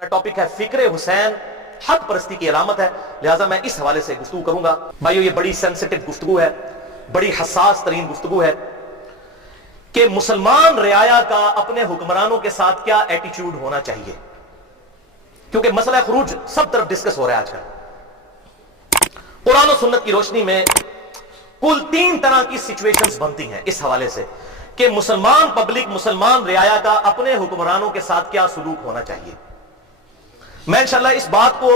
Topic है फिक्र हुसैन हक परस्ती की अलामत है, लिहाजा मैं इस हवाले से गुफ्तगू करूंगा। भाइयों, ये बड़ी सेंसिटिव गुफ्तगू है, बड़ी हसास तरीन गुफ्तगू है कि मुसलमान रियाया का अपने हुक्मरानों के साथ क्या एटीट्यूड होना चाहिए, क्योंकि मसला खरूज सब तरफ डिस्कस हो रहा है आजकल। कुरान और सुन्नत की रोशनी में कुल 3 तरह की सिचुएशंस बनती हैं इस हवाले से कि मुसलमान पब्लिक, मुसलमान रियाया का अपने हुक्मरानों के साथ क्या सलूक होना चाहिए। मैं इंशाल्लाह इस बात को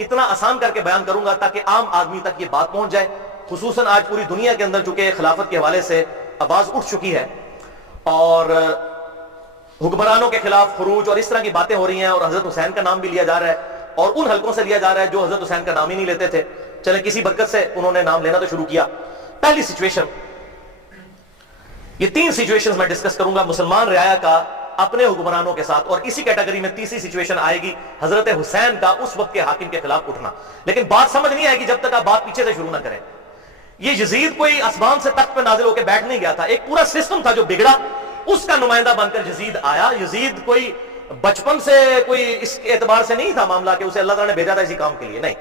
इतना आसान करके बयान करूंगा ताकि आम आदमी तक ये बात पहुंच जाए। खुसूसन आज पूरी दुनिया के अंदर चूंकि खिलाफत के हवाले से आवाज उठ चुकी है और हुक्मरानों के खिलाफ खरूज और इस तरह की बातें हो रही हैं, और हजरत हुसैन का नाम भी लिया जा रहा है और उन हलकों से लिया जा रहा है जो हजरत हुसैन का नाम ही नहीं लेते थे। चले किसी बरकत से उन्होंने नाम लेना तो शुरू किया। पहली सिचुएशन, ये 3 सिचुएशंस मैं डिस्कस करूंगा मुसलमान रियाया का अपने हुक्मरानों के साथ, और इसी कैटेगरी में तीसरी सिचुएशन आएगी हजरत हुसैन का उस वक्त के हाकिम के खिलाफ उठना। लेकिन बात समझ नहीं आएगी जब तक आप बात पीछे से शुरू ना करें। ये यजीद कोई आसमान से तख्त पे नाजिल होकर बैठ नहीं गया था, एक पूरा सिस्टम था जो बिगड़ा, उसका नुमाइंदा बनकर यजीद आया। यजीद कोई बचपन से कोई इस एतबार से नहीं था मामला कि उसे अल्लाह ताला ने भेजा था इसी काम के लिए, नहीं,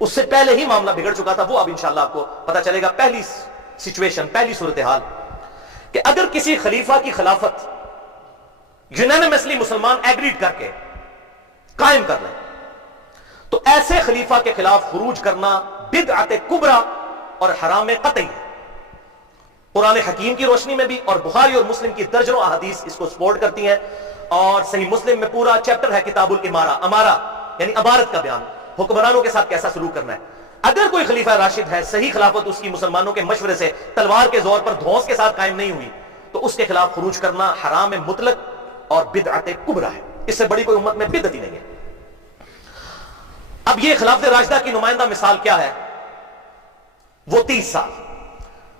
उससे पहले ही मामला बिगड़ चुका था। वो अब इंशाल्लाह आपको पता चलेगा। पहली सिचुएशन, पहली सूरत हाल कि अगर किसी खलीफा की खिलाफत यूनानिमसली मुसलमान एग्रीड करके कायम कर ले तो ऐसे खलीफा के खिलाफ खुरूज करना बिदअत कुबरा और हराम कतई है। कुरान हकीम की रोशनी में भी और बुखारी और मुस्लिम की दर्जनों अहादीस इसको सपोर्ट करती हैं, और सही मुस्लिम में पूरा चैप्टर है किताबुल इमारा, अमारा यानी अमारत का बयान, हुक्मरानों के साथ कैसा सलूक करना है। अगर कोई खलीफा राशिद है, सही खिलाफत उसकी मुसलमानों के मशवरे से तलवार के जोर पर धौंस के साथ कायम नहीं हुई, तो उसके खिलाफ खुरूज करना हराम मुतलक और बिदअत कुबरा है। इससे बड़ी कोई उम्मत में बिदअत ही नहीं है। अब ये खिलाफत राशिदा की नुमाइंदा मिसाल क्या है? वो 30 साल।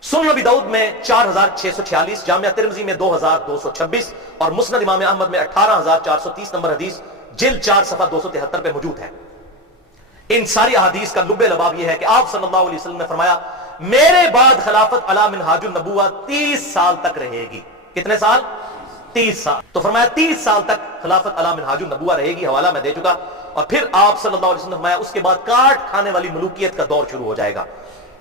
सुनन अबी दाऊद में 4646, जामिया तिरमिज़ी में 2226 और मुस्नद इमाम अहमद में 18430 नंबर हदीस जिल्द 4 सफा 273 पे मौजूद है। इन सारी हदीस का लुब्बे लबाब यह है कि आप सल्लल्लाहु अलैहि वसल्लम ने फरमाया, मेरे बाद खिलाफत अला मिनहाजुन नबुव्वह 30 साल तक रहेगी। कितने साल? 30 साल। तो फरमाया 30 साल तक खिलाफत अला मिनहाजुन नबुव्वह रहेगी, हवाला मैं दे चुका। और फिर आप सल्लल्लाहु अलैहि वसल्लम ने फरमाया उसके बाद काट खाने वाली मलूकियत का दौर शुरू हो जाएगा,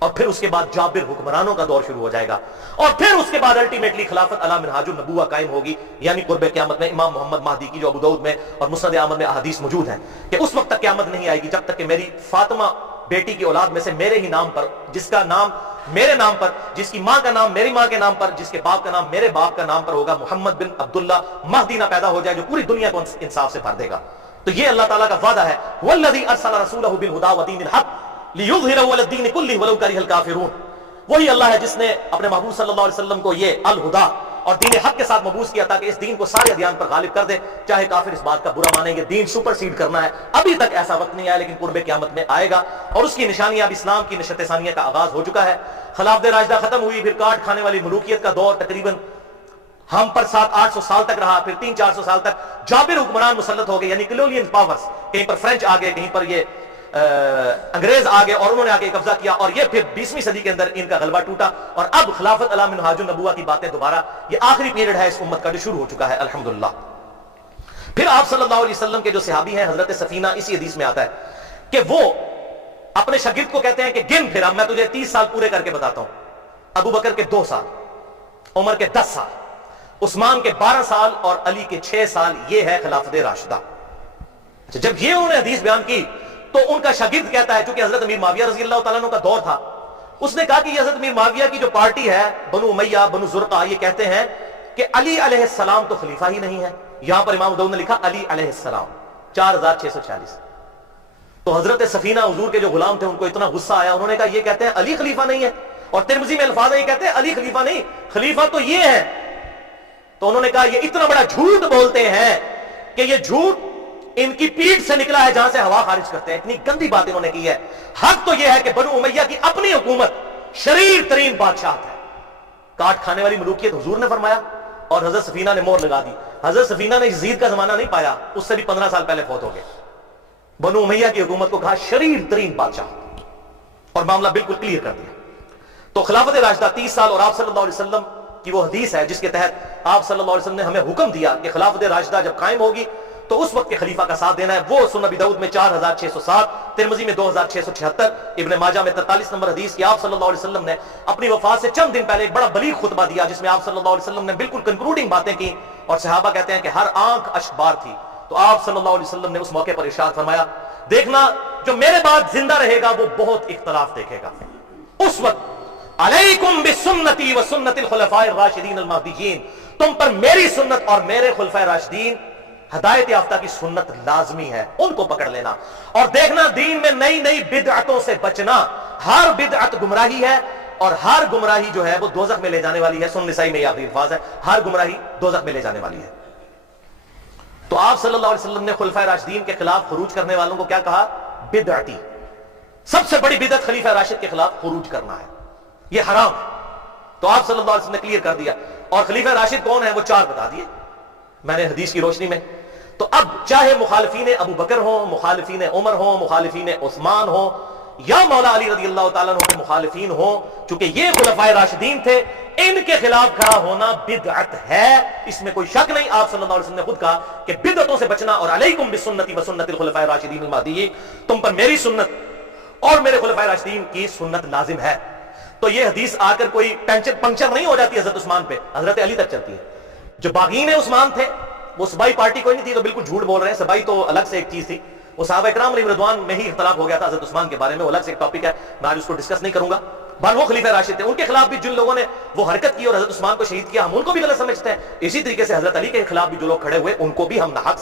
और फिर उसके बाद जाबिर हुक्मरानों का दौर शुरू हो जाएगा, और फिर उसके बाद अल्टीमेटली खिलाफत अला मिनहाजुन नबुव्वह कायम होगी, यानी कुर्बे क़यामत में। इमाम मोहम्मद महदी की जो अबू दाऊद में और मुस्नद अहमद में अहादीस मौजूद है कि उस वक्त तक क़यामत नहीं आएगी जब तक कि मेरी फातिमा बेटी की औलाद में से मेरे ही नाम पर, जिसका नाम मेरे नाम पर, जिसकी मां का नाम मेरी मां के नाम पर, जिसके बाप का नाम मेरे बाप का नाम पर होगा, मोहम्मद बिन अब्दुल्ला महदी ना पैदा हो जाए जो पूरी दुनिया को इंसाफ से भर देगा। तो ये अल्लाह ताला का वादा है, वल्लज़ी अरसला रसूलहु बिल हुदा व दीनिल हक़ लियुज़हिरहु अला दीन कुल्लिहि वलौ करिहल काफ़िरून। वही अल्लाह है जिसने अपने महबूब सल्लल्लाहु अलैहि वसल्लम को ये अल हुदा और दीन हक के साथ मबूस किया ताकि इस दीन को सारे अदियान पर गालिब कर दे, चाहे काफिर इस बात का बुरा मानेंगे। दीन सुपरसीड करना है। अभी तक ऐसा वक्त नहीं आया, लेकिन कुर्बे क़यामत में आएगा, और उसकी निशानियां अब इस्लाम की नशत सानिया का आगाज हो चुका है। खिलाफत राशिदा खत्म हुई, फिर काट खाने वाली मलूकियत का दौर तकरीबन हम पर 700-800 साल तक रहा, फिर 300-400 साल तक जाबिर हुक्मरान मुसल्लत हो गए, यानी कलोनियल पावर्स, कहीं पर फ्रेंच आ गए, कहीं पर ये अंग्रेज आ गए और उन्होंने आके कब्जा किया, और ये फिर 20वीं सदी के अंदर इनका गलबा टूटा, और अब खिलाफत अला मिनहाजुन नबुव्वह की बातें दोबारा, ये आखिरी पीरियड है इस उम्मत का जो शुरू हो चुका है अल्हम्दुलिल्लाह। फिर आप सल्लल्लाहु अलैहि वसल्लम के जो सहाबी हैं हजरत सफीना, इसी हदीस में आता है कि वो अपने शागिर्द को कहते हैं कि गिन फिर, अब मैं तुझे 30 साल पूरे करके बताता हूं। अबू बकर के 2 साल, उमर के 10 साल, उस्मान के 12 साल और अली के 6 साल, ये है खिलाफत राशिदा। जब ये उन्होंने हदीस बयान की तो उनका शागिर्द कहता है, क्योंकि हजरत अमीर मुआविया रज़ी अल्लाह तआला अन्हु का दौर था, उसने कहा कि ये हजरत अमीर मुआविया की जो पार्टी है बनु उमैया, बनु जुर्का, ये कहते हैं कि अली अलैहिस्सलाम तो खलीफा ही नहीं है। यहां पर इमाम दाऊद ने लिखा अली अलैहिस्सलाम 4646। तो हजरत सफीना हुजूर के जो गुलाम थे उनको इतना गुस्सा आया, उन्होंने कहा ये कहते हैं अली खलीफा नहीं है, और तिरमिज़ी में अल्फाज है ये कहते हैं अली खलीफा नहीं, खलीफा तो ये है। तो उन्होंने कहा ये इतना बड़ा झूठ बोलते हैं कि ये झूठ इनकी पीठ से निकला है जहां से हवा खारिज करते हैं। इतनी गंदी बात इन्होंने की है। हक तो यह है कि बनु उमैया की अपनी हुकूमत शरीर तरीन बादशाह है, काट खाने वाली मलूकियत हुजूर ने फरमाया, और हजरत सफीना ने मोहर लगा दी। हजरत सफीना ने यजीद का जमाना नहीं पाया, उससे भी 15 साल पहले फौत हो गए। बनु उमैया की हुकूमत को कहा शरीर तरीन बादशाह, और मामला बिल्कुल क्लियर कर दिया। तो खिलाफत राशिदा 30 साल, और आप सल्लल्लाहु अलैहि वसल्लम की वो हदीस है जिसके तहत आप सल्लल्लाहु अलैहि वसल्लम ने हमें हुक्म दिया कि खिलाफत राशिदा जब कायम होगी تو اس وقت کے خلیفہ کا ساتھ دینا ہے. وہ سنن ابی داؤد میں 4607، ترمذی میں 2676، ابن ماجہ میں 43 نمبر حدیث کہ آپ صلی اللہ علیہ وسلم نے اپنی وفات سے چند دن پہلے ایک بڑا بلیغ خطبہ دیا جس میں آپ صلی اللہ علیہ وسلم نے بالکل کنکلوڈنگ باتیں کی، اور صحابہ کہتے ہیں کہ ہر آنکھ اشک بار تھی. تو آپ صلی اللہ علیہ وسلم نے اس موقع پر ارشاد فرمایا، دیکھنا جو میرے بعد زندہ رہے گا وہ بہت اختلاف دیکھے گا. اس وقت علیکم بسنتی و سنت الخلفاء الراشدین المہدیین، تم پر میری سنت اور میرے خلفائے راشدین ہدایت یافتہ کی سنت لازمی ہے، ان کو پکڑ لینا. اور دیکھنا دین میں نئی نئی بدعتوں سے بچنا. ہر بدعت گمراہی ہے، اور ہر گمراہی جو ہے وہ دوزخ میں لے جانے والی ہے. سنن نسائی میں یہ آخری الفاظ ہے، ہر گمراہی دوزخ میں لے جانے والی ہے. تو آپ صلی اللہ علیہ وسلم نے خلفائے راشدین کے خلاف خروج کرنے والوں کو کیا کہا؟ بدعتی. سب سے بڑی بدعت خلیفہ راشد کے خلاف خروج کرنا ہے، یہ حرام ہے. تو آپ صلی اللہ علیہ وسلم نے کلیئر کر دیا. اور خلیفہ راشد کون ہے وہ 4 بتا دیے میں نے حدیث کی روشنی میں. تو اب چاہے مخالفین ابو بکر ہوں، مخالفین عمر ہوں، مخالفین عثمان ہوں، یا مولا علی رضی اللہ تعالیٰ عنہ کے مخالفین ہوں، چونکہ یہ خلفائے راشدین تھے، ان کے خلاف کھڑا ہونا بدعت ہے، اس میں کوئی شک نہیں. آپ صلی اللہ علیہ وسلم نے خود کہا کہ بدعتوں سے بچنا، اور علیکم بسنتی و سنت الخلفاء الراشدین المہدیین، تم پر میری سنت اور میرے خلفائے راشدین کی سنت لازم ہے. تو یہ حدیث آ کر کوئی پنکچر نہیں ہو جاتی حضرت عثمان پہ، حضرت علی تک چلتی ہے. جو باغین عثمان تھے وہ سبائی پارٹی کوئی نہیں تھی، تو بالکل جھوٹ بول رہے ہیں. سبائی تو الگ سے ایک چیز تھی، وہ صحابہ اکرام علیہ رضوان میں ہی اختلاف ہو گیا تھا حضرت عثمان کے بارے میں، وہ الگ سے ایک ٹاپک ہے، میں آج اس کو ڈسکس نہیں کروں گا. بہرحال وہ خلیفہ راشد تھے، ان کے خلاف بھی جن لوگوں نے وہ حرکت کی اور حضرت عثمان کو شہید کیا، ہم ان کو بھی غلط سمجھتے ہیں. اسی طریقے سے حضرت علی کے خلاف بھی جو لوگ کھڑے ہوئے ان کو بھی ہم ناحق